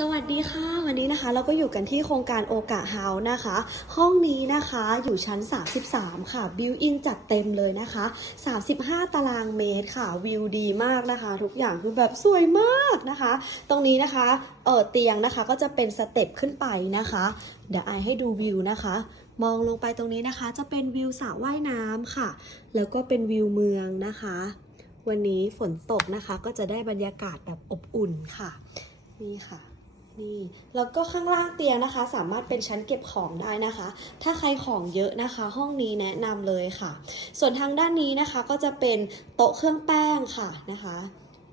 สวัสดีค่ะ วันนี้นะคะเราก็อยู่กันที่โครงการโอกะเฮาส์นะคะ ห้องนี้นะคะอยู่ชั้น 33 ค่ะบิวอินจัดเต็มเลยนะคะ 35 ตารางเมตรค่ะวิวดีมากนะคะ ทุกอย่างคือแบบสวยมากนะคะ ตรงนี้นะคะเออเตียงนะคะก็จะเป็นสเต็ปขึ้นไปนะคะ เดี๋ยวไอให้ดูวิวนะคะ มองลงไปตรงนี้นะคะ จะเป็นวิวสระว่ายน้ำค่ะ แล้วก็เป็นวิวเมืองนะคะ วันนี้ฝนตกนะคะก็จะได้บรรยากาศแบบอบอุ่นค่ะ นี่ค่ะ นี่แล้วก็ข้างล่างเตียงนะคะ สามารถเป็นชั้นเก็บของได้นะคะ ถ้าใครของเยอะนะคะ ห้องนี้แนะนำเลยค่ะ ส่วนทางด้านนี้นะคะก็จะเป็นโต๊ะเครื่องแป้งค่ะนะคะ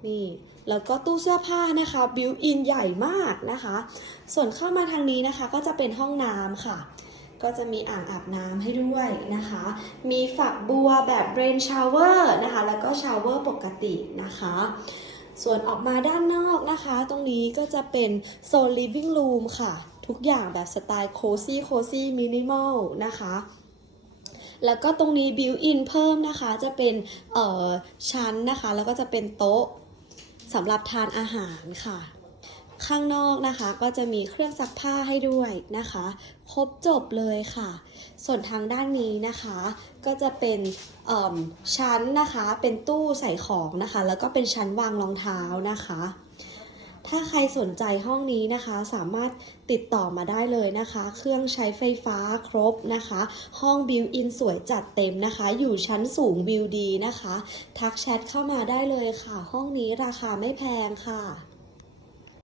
นี่แล้วก็ตู้เสื้อผ้านะคะบิวอินใหญ่มากนะคะ ส่วนเข้ามาทางนี้นะคะก็จะเป็นห้องน้ำค่ะ ก็จะมีอ่างอาบน้ำให้ด้วยนะคะ มีฝักบัวแบบเรนชาวเวอร์นะคะ แล้วก็ชาวเวอร์ปกตินะคะ ส่วนออกมาด้านนอกนะคะ ตรงนี้ก็จะเป็นโซน living room ค่ะ ทุกอย่างแบบสไตล์โคซี่โคซี่มินิมอลนะคะแล้วก็ตรงนี้บิวอินเพิ่มนะคะ จะเป็นเอ่อชั้นนะคะ แล้วก็จะเป็นโต๊ะสำหรับทานอาหารค่ะ ข้างนอกนะคะ ก็จะมีเครื่องซักผ้าให้ด้วยนะคะ ครบจบเลยค่ะ ส่วนทางด้านนี้นะคะ ก็จะเป็นชั้นนะคะ เป็นตู้ใส่ของนะคะ แล้วก็เป็นชั้นวางรองเท้านะคะถ้าใครสนใจห้องนี้นะคะ สามารถติดต่อมาได้เลยนะคะ เครื่องใช้ไฟฟ้าครบนะคะ ห้องบิวอินสวยจัดเต็มนะคะ อยู่ชั้นสูงวิวดีนะคะ ทักแชทเข้ามาได้เลยค่ะ ห้องนี้ราคาไม่แพงค่ะ